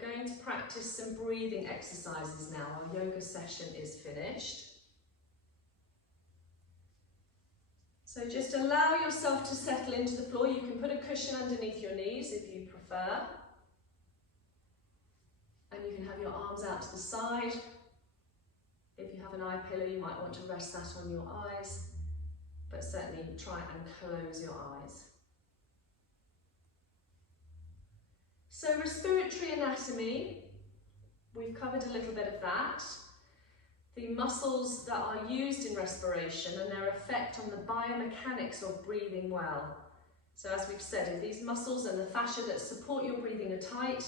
we're going to practice some breathing exercises now. Our yoga session is finished. So just allow yourself to settle into the floor. You can put a cushion underneath your knees if you prefer. And you can have your arms out to the side. If you have an eye pillow, you might want to rest that on your eyes, but certainly try and close your eyes. So respiratory anatomy, we've covered a little bit of that. The muscles that are used in respiration and their effect on the biomechanics of breathing well. So as we've said, if these muscles and the fascia that support your breathing are tight,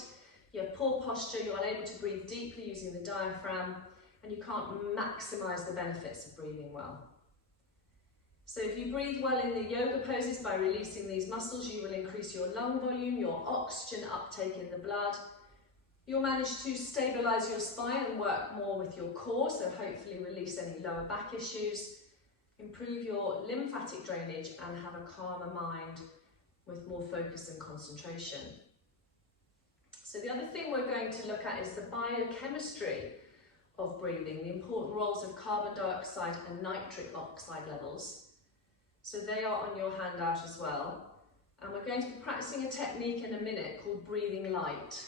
you have poor posture, you're unable to breathe deeply using the diaphragm, and you can't maximise the benefits of breathing well. So if you breathe well in the yoga poses by releasing these muscles, you will increase your lung volume, your oxygen uptake in the blood. You'll manage to stabilise your spine and work more with your core, so hopefully release any lower back issues, improve your lymphatic drainage and have a calmer mind with more focus and concentration. So the other thing we're going to look at is the biochemistry of breathing, the important roles of carbon dioxide and nitric oxide levels. So they are on your handout as well. And we're going to be practicing a technique in a minute called breathing light.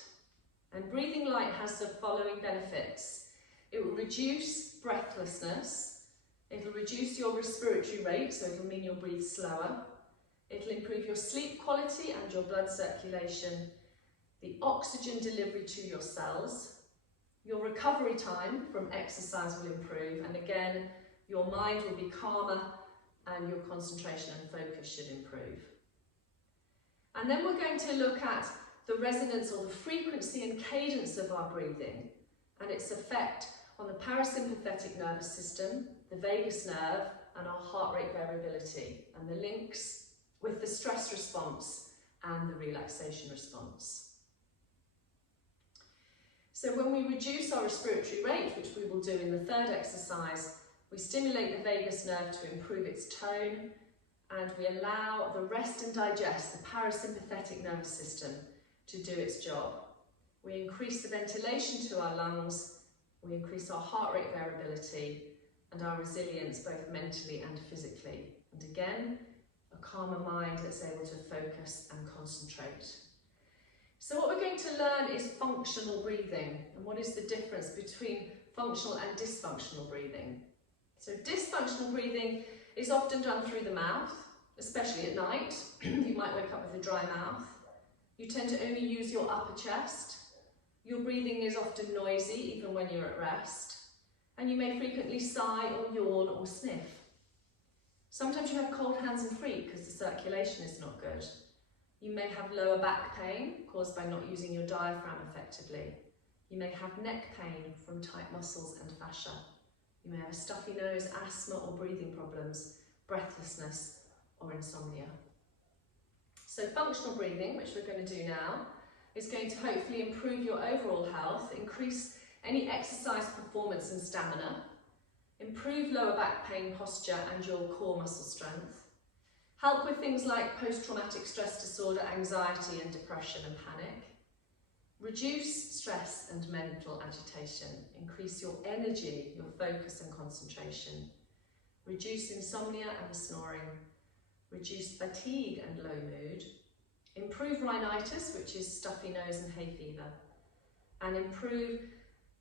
And breathing light has the following benefits. It will reduce breathlessness, it'll reduce your respiratory rate, so it'll mean you'll breathe slower, it'll improve your sleep quality and your blood circulation, the oxygen delivery to your cells, your recovery time from exercise will improve, and again, your mind will be calmer and your concentration and focus should improve. And then we're going to look at the resonance or the frequency and cadence of our breathing and its effect on the parasympathetic nervous system, the vagus nerve, and our heart rate variability, and the links with the stress response and the relaxation response. So when we reduce our respiratory rate, which we will do in the third exercise, we stimulate the vagus nerve to improve its tone, and we allow the rest and digest, the parasympathetic nervous system, to do its job. We increase the ventilation to our lungs, we increase our heart rate variability and our resilience both mentally and physically. And again, a calmer mind that's able to focus and concentrate. So what we're going to learn is functional breathing, and what is the difference between functional and dysfunctional breathing. So dysfunctional breathing is often done through the mouth, especially at night. You might wake up with a dry mouth. You tend to only use your upper chest. Your breathing is often noisy, even when you're at rest. And you may frequently sigh or yawn or sniff. Sometimes you have cold hands and feet because the circulation is not good. You may have lower back pain caused by not using your diaphragm effectively. You may have neck pain from tight muscles and fascia. You may have a stuffy nose, asthma or breathing problems, breathlessness or insomnia. So functional breathing, which we're going to do now, is going to hopefully improve your overall health, increase any exercise performance and stamina, improve lower back pain, posture and your core muscle strength, help with things like post-traumatic stress disorder, anxiety and depression and panic, reduce stress and mental agitation, increase your energy, your focus and concentration, reduce insomnia and snoring, reduce fatigue and low mood, improve rhinitis, which is stuffy nose and hay fever, and improve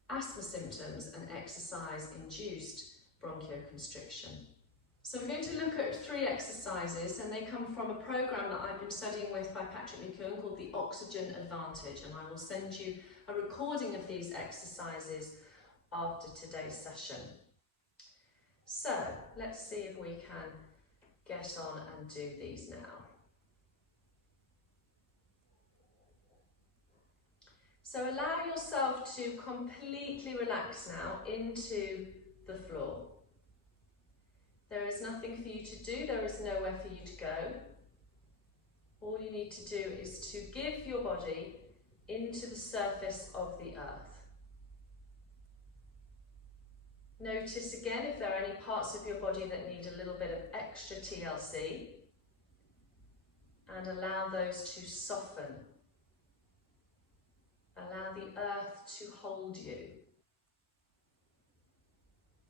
asthma symptoms and exercise-induced bronchoconstriction. So we're going to look at 3 exercises, and they come from a program that I've been studying with by Patrick McKeown called the Oxygen Advantage, and I will send you a recording of these exercises after today's session. So let's see if we can get on and do these now. So allow yourself to completely relax now into the floor. There is nothing for you to do, there is nowhere for you to go. All you need to do is to give your body into the surface of the earth. Notice again if there are any parts of your body that need a little bit of extra TLC, and allow those to soften Allow the earth to hold you.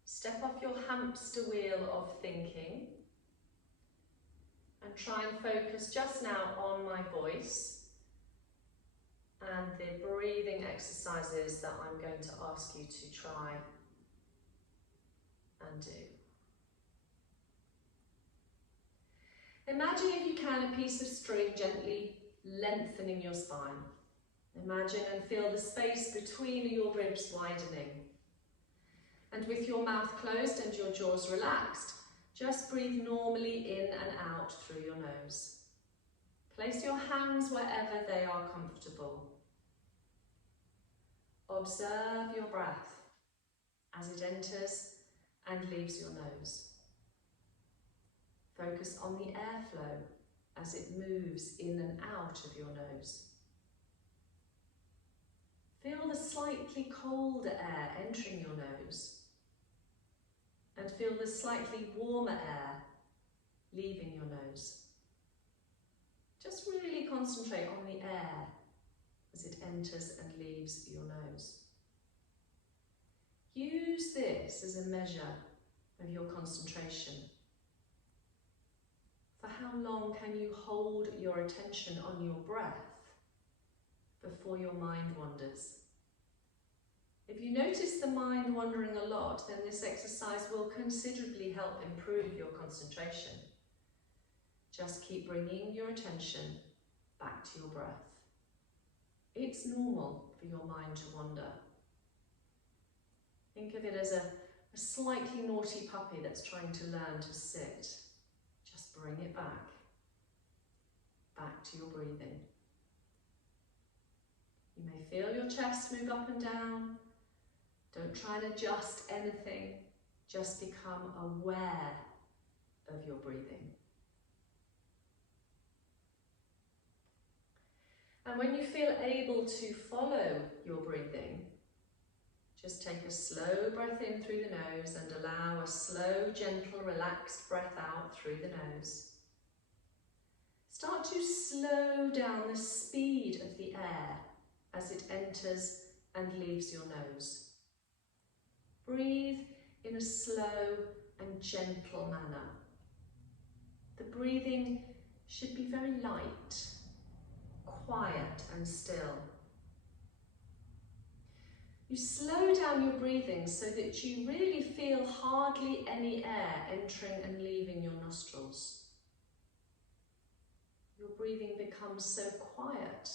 Step off your hamster wheel of thinking and try and focus just now on my voice and the breathing exercises that I'm going to ask you to try and do. Imagine, if you can, a piece of string gently lengthening your spine. Imagine and feel the space between your ribs widening. And with your mouth closed and your jaws relaxed, just breathe normally in and out through your nose. Place your hands wherever they are comfortable. Observe your breath as it enters and leaves your nose. Focus on the airflow as it moves in and out of your nose. Feel the slightly colder air entering your nose and feel the slightly warmer air leaving your nose. Just really concentrate on the air as it enters and leaves your nose. Use this as a measure of your concentration. For how long can you hold your attention on your breath before your mind wanders? If you notice the mind wandering a lot, then this exercise will considerably help improve your concentration. Just keep bringing your attention back to your breath. It's normal for your mind to wander. Think of it as a slightly naughty puppy that's trying to learn to sit. Just bring it back to your breathing. You may feel your chest move up and down. Don't try and adjust anything. Just become aware of your breathing. And when you feel able to follow your breathing, just take a slow breath in through the nose and allow a slow, gentle, relaxed breath out through the nose. Start to slow down the speed of the air as it enters and leaves your nose. Breathe in a slow and gentle manner. The breathing should be very light, quiet and still. You slow down your breathing so that you really feel hardly any air entering and leaving your nostrils. Your breathing becomes so quiet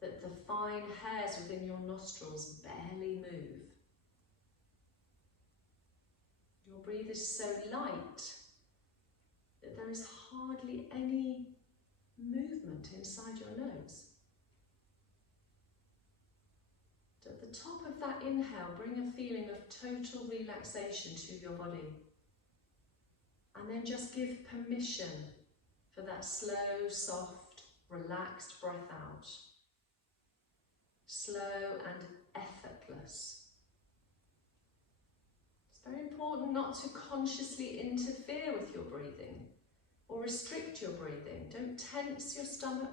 that the fine hairs within your nostrils barely move. Your breath is so light that there is hardly any movement inside your nose. At the top of that inhale, bring a feeling of total relaxation to your body. And then just give permission for that slow, soft, relaxed breath out. Slow and effortless. It's very important not to consciously interfere with your breathing or restrict your breathing. Don't tense your stomach.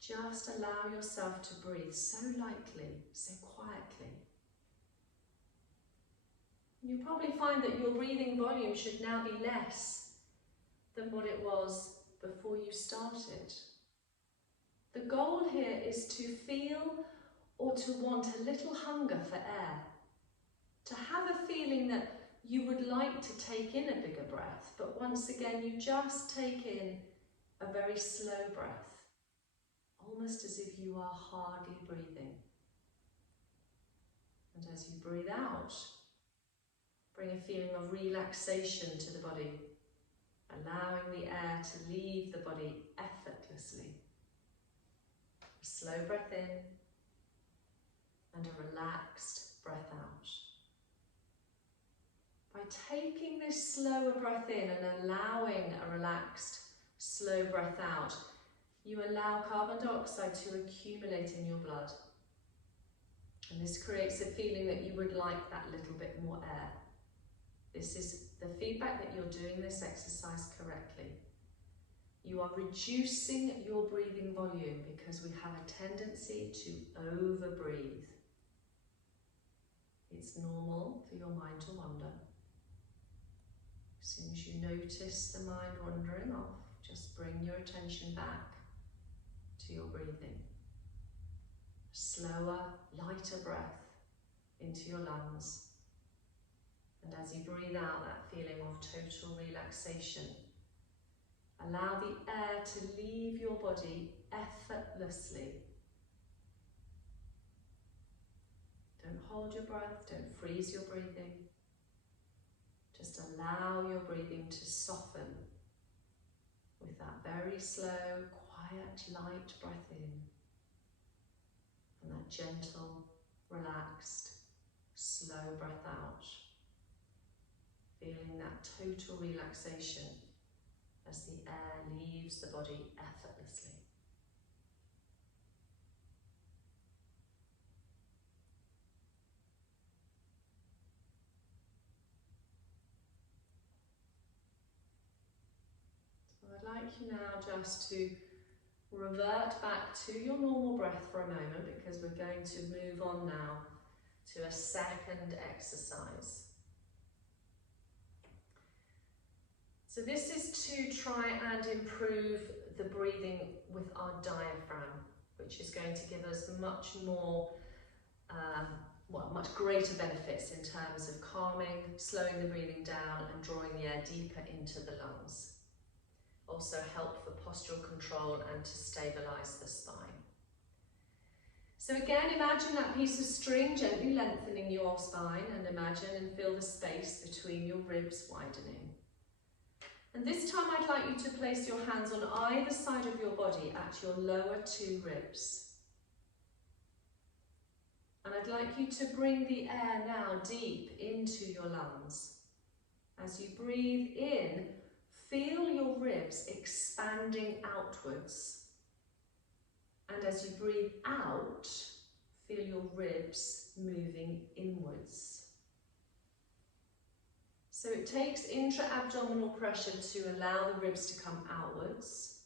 Just allow yourself to breathe so lightly, so quietly. You'll probably find that your breathing volume should now be less than what it was before you started. The goal here is to feel or to want a little hunger for air, to have a feeling that you would like to take in a bigger breath, but once again you just take in a very slow breath, almost as if you are hardly breathing. And as you breathe out, bring a feeling of relaxation to the body, allowing the air to leave the body effortlessly. A slow breath in and a relaxed breath out. By taking this slower breath in and allowing a relaxed, slow breath out, you allow carbon dioxide to accumulate in your blood. And this creates a feeling that you would like that little bit more air. This is the feedback that you're doing this exercise correctly. You are reducing your breathing volume because we have a tendency to over-breathe. It's normal for your mind to wander. As soon as you notice the mind wandering off, just bring your attention back to your breathing. Slower, lighter breath into your lungs. And as you breathe out that feeling of total relaxation, allow the air to leave your body effortlessly. Don't hold your breath, don't freeze your breathing. Just allow your breathing to soften with that very slow, quiet, light breath in. And that gentle, relaxed, slow breath out. Feeling that total relaxation as the air leaves the body effortlessly. So I'd like you now just to revert back to your normal breath for a moment, because we're going to move on now to a second exercise. So this is to try and improve the breathing with our diaphragm, which is going to give us much more, much greater benefits in terms of calming, slowing the breathing down and drawing the air deeper into the lungs. Also help for postural control and to stabilise the spine. So again, imagine that piece of string gently lengthening your spine, and imagine and feel the space between your ribs widening. And this time I'd like you to place your hands on either side of your body at your lower two ribs. And I'd like you to bring the air now deep into your lungs. As you breathe in, feel your ribs expanding outwards. And as you breathe out, feel your ribs moving inwards. So it takes intra-abdominal pressure to allow the ribs to come outwards.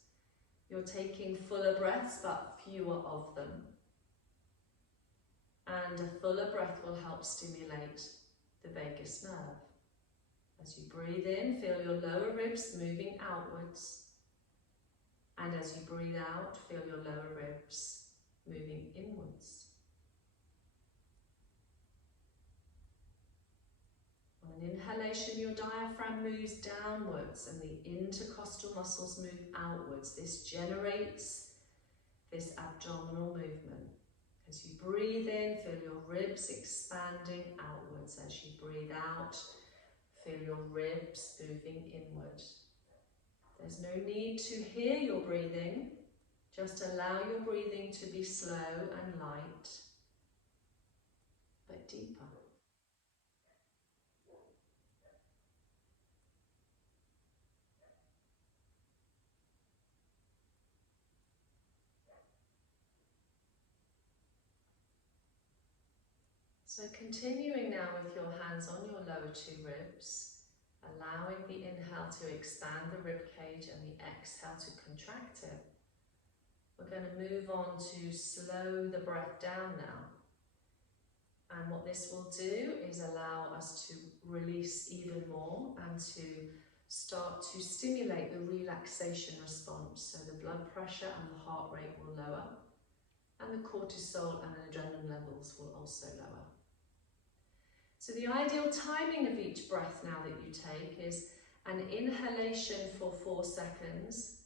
You're taking fuller breaths, but fewer of them. And a fuller breath will help stimulate the vagus nerve. As you breathe in, feel your lower ribs moving outwards. And as you breathe out, feel your lower ribs moving inwards. On an inhalation, your diaphragm moves downwards and the intercostal muscles move outwards. This generates this abdominal movement. As you breathe in, feel your ribs expanding outwards. As you breathe out, feel your ribs moving inward. There's no need to hear your breathing. Just allow your breathing to be slow and light, but deeper. So continuing now with your hands on your lower two ribs, allowing the inhale to expand the rib cage and the exhale to contract it. We're going to move on to slow the breath down now. And what this will do is allow us to release even more and to start to stimulate the relaxation response. So the blood pressure and the heart rate will lower, and the cortisol and adrenaline levels will also lower. So the ideal timing of each breath now that you take is an inhalation for 4 seconds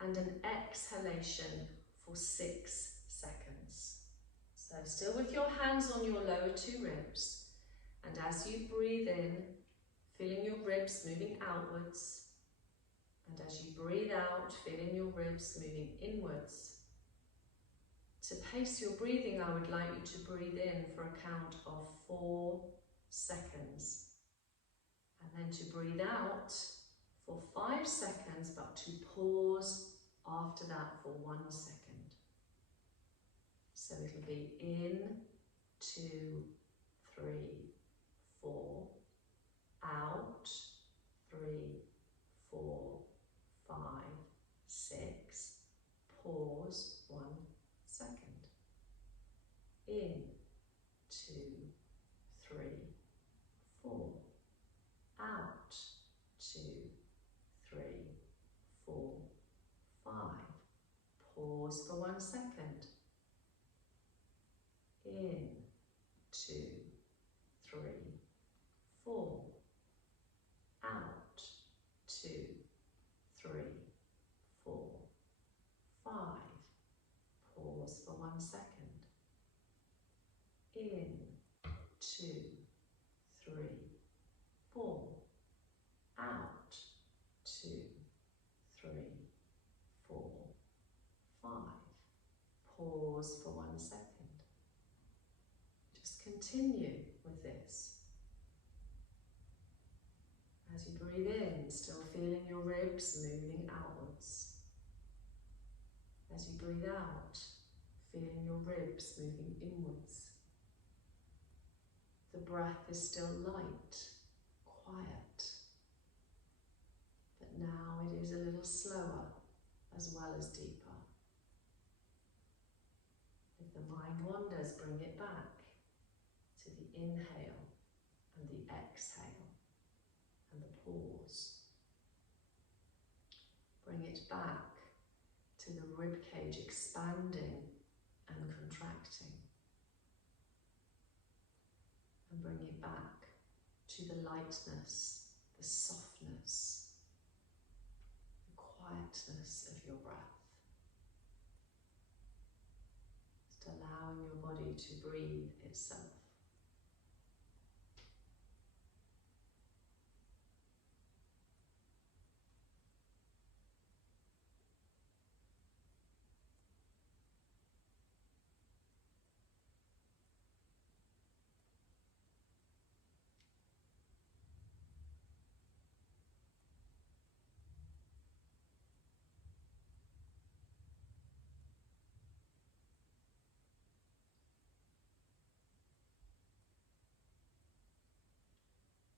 and an exhalation for 6 seconds. So still with your hands on your lower two ribs, and as you breathe in, feeling your ribs moving outwards, and as you breathe out, feeling your ribs moving inwards. To pace your breathing, I would like you to breathe in for a count of 4 seconds, and then to breathe out for 5 seconds, but to pause after that for 1 second. So it'll be in, 2, 3, 4, out, 3, 4, 5, 6. Pause 1 second. In, 2, 3, 4. Out, 2, 3, 4, 5. Pause for 1 second. In, 2, 3, 4. Out, 2, 3, 4, 5. Pause for 1 second. In, 2, 3, 4. Out, 2, 3, 4, 5. Pause for 1 second. Just continue with this. As you breathe in, still feeling your ribs moving outwards. As you breathe out, feeling your ribs moving inwards. The breath is still light, quiet, but now it is a little slower as well as deeper. If the mind wanders, bring it back to the inhale and the exhale and the pause. Bring it back to the rib cage expanding and contracting. And bring it back to the lightness, the softness, the quietness of your breath. Just allowing your body to breathe itself.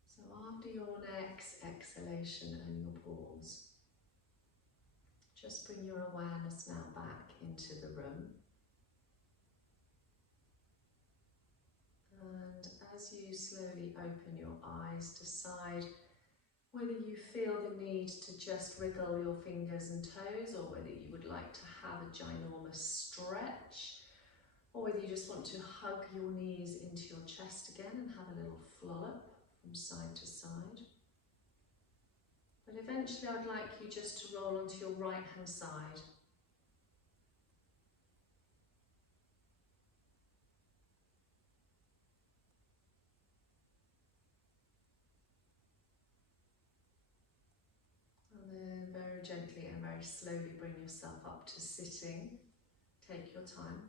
So after your next exhalation and your pause, just bring your awareness now back into the room. And as you slowly open your eyes, decide whether you feel the need to just wriggle your fingers and toes, or whether you would like to have a ginormous stretch, or whether you just want to hug your knees into your chest again and have a little flollop from side to side. But eventually I'd like you just to roll onto your right hand side. And then very gently and very slowly bring yourself up to sitting. Take your time.